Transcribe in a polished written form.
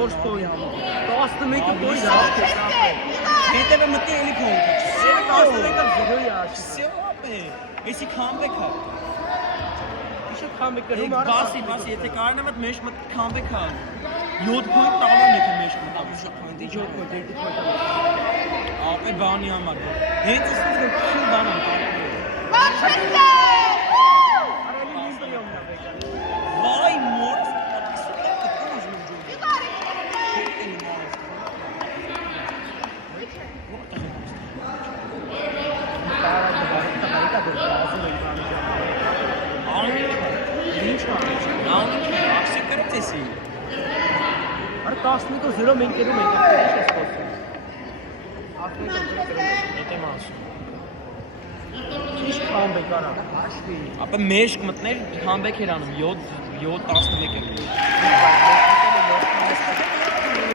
4 փոյ անում։ 11-ը փոյ դա։ Հետևը մտի էլի փոյ։ 11-ը 0-ի աշի։ Всё, ապե։ Էսի comeback է։ Իշը comeback կրում արա։ Բասի, եթե կարողանամ այդ մեջ մտ comeback է։ 7 փոյ տալան եթե մեջ մտա ուշա փոյնտի 7 փոյ, 2 փոյ։ ապե բանի համար։ Հենց ասես որ քիչ բան է։ Վայ մոտ։ Արա 11-0 մենք կերում ենք, ինչ ես խոսում։ Եթե մասում։ Ճիշտ comeback արա, հաշվի։ Ապա մեջ կմտներ comeback էր անում 7-11 էր։